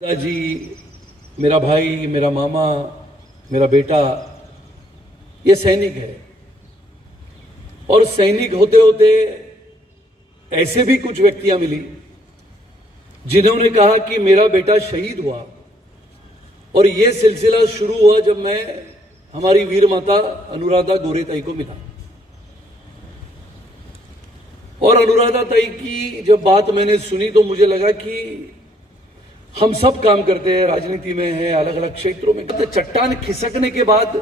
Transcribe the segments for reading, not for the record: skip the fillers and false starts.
दादाजी, मेरा भाई, मेरा मामा, मेरा बेटा, ये सैनिक है। और सैनिक होते होते ऐसे भी कुछ व्यक्तियां मिली जिन्होंने कहा कि मेरा बेटा शहीद हुआ। और ये सिलसिला शुरू हुआ जब मैं हमारी वीर माता अनुराधा गोरे-ताई को मिला। और अनुराधा ताई की जब बात मैंने सुनी तो मुझे लगा कि हम सब काम करते हैं, राजनीति में है, अलग अलग क्षेत्रों में। तो चट्टान खिसकने के बाद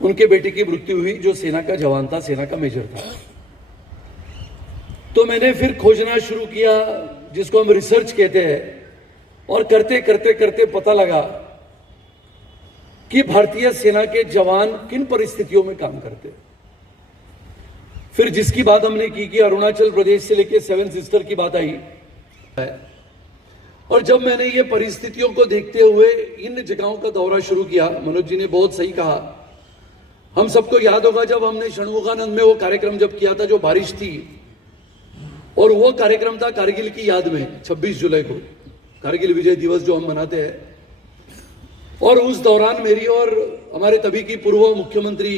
उनके बेटे की मृत्यु हुई, जो सेना का जवान था, सेना का मेजर था। तो मैंने फिर खोजना शुरू किया, जिसको हम रिसर्च कहते हैं। और करते करते करते पता लगा कि भारतीय सेना के जवान किन परिस्थितियों में काम करते हैं। फिर जिसकी बात हमने की कि अरुणाचल प्रदेश से लेकर 7 सिस्टर की बात आई। और जब मैंने ये परिस्थितियों को देखते हुए इन जगहों का दौरा शुरू किया, मनोज जी ने बहुत सही कहा। हम सबको याद होगा जब हमने षणमुखानंद में वो कार्यक्रम जब किया था, जो बारिश थी, और वो कार्यक्रम था कारगिल की याद में, 26 जुलाई को कारगिल विजय दिवस जो हम मनाते हैं। और उस दौरान मेरी और हमारे तभी की पूर्व मुख्यमंत्री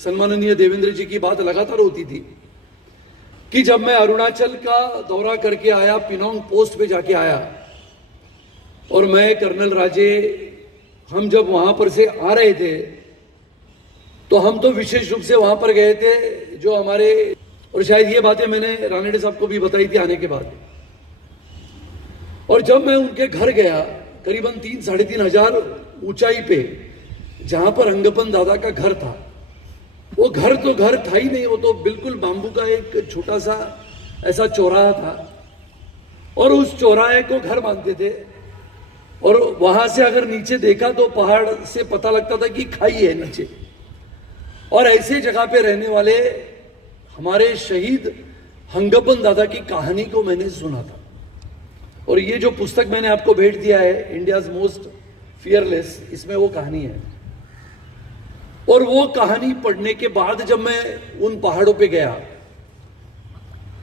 सम्माननीय देवेंद्र जी की बात लगातार होती थी कि जब मैं अरुणाचल का दौरा करके आया, पिनोंग पोस्ट पे जाके आया, और मैं कर्नल राजे, हम जब वहां पर से आ रहे थे तो हम तो विशेष रूप से वहां पर गए थे जो हमारे, और शायद ये बातें मैंने रानडे साहब को भी बताई थी आने के बाद। और जब मैं उनके घर गया, करीबन 3-3.5 हजार ऊंचाई पे, जहां पर अंगपन दादा का घर था, वो घर तो घर था ही नहीं, वो तो बिल्कुल बांबू का एक छोटा सा ऐसा चौराहा था, और उस चौराहे को घर मानते थे। और वहां से अगर नीचे देखा तो पहाड़ से पता लगता था कि खाई है नीचे। और ऐसे जगह पे रहने वाले हमारे शहीद हंगपन दादा की कहानी को मैंने सुना था। और ये जो पुस्तक मैंने आपको भेंट दिया है, इंडियाज मोस्ट फियरलेस, इसमें वो कहानी है। और वो कहानी पढ़ने के बाद जब मैं उन पहाड़ों पे गया,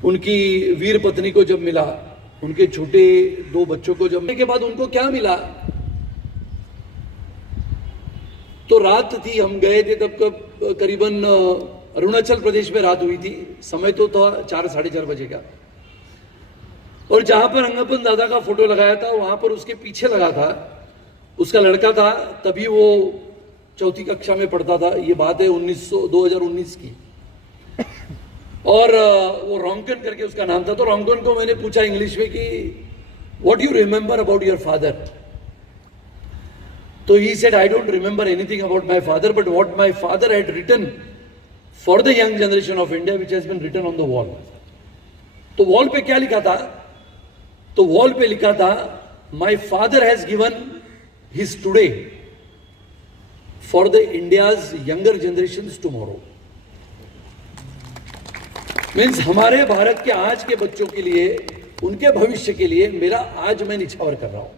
उनकी वीर पत्नी को जब मिला, उनके छोटे 2 बच्चों को जब मिलने के बाद उनको क्या मिला, तो रात थी, हम गए थे तब करीबन अरुणाचल प्रदेश में रात हुई थी। समय तो था 4-4:30 बजे का। और जहां पर अंगपन दादा का फोटो लगाया था, वहां पर उसके पीछे लगा था उसका लड़का था, तभी वो 4th कक्षा में पढ़ता था। ये बात है 2019 की। और वो रोंकन करके उसका नाम था। तो रोंकन को मैंने पूछा इंग्लिश में कि what you remember about your father. तो he said, I don't remember anything about my father, but what my father had written for the young generation of India which has been written on the wall. तो wall पे क्या लिखा था? तो wall पे लिखा था, my father has given his today for the India's younger generation tomorrow. Means हमारे भारत के आज के बच्चों के लिए, उनके भविष्य के लिए मेरा आज मैं निछावर कर रहा हूं।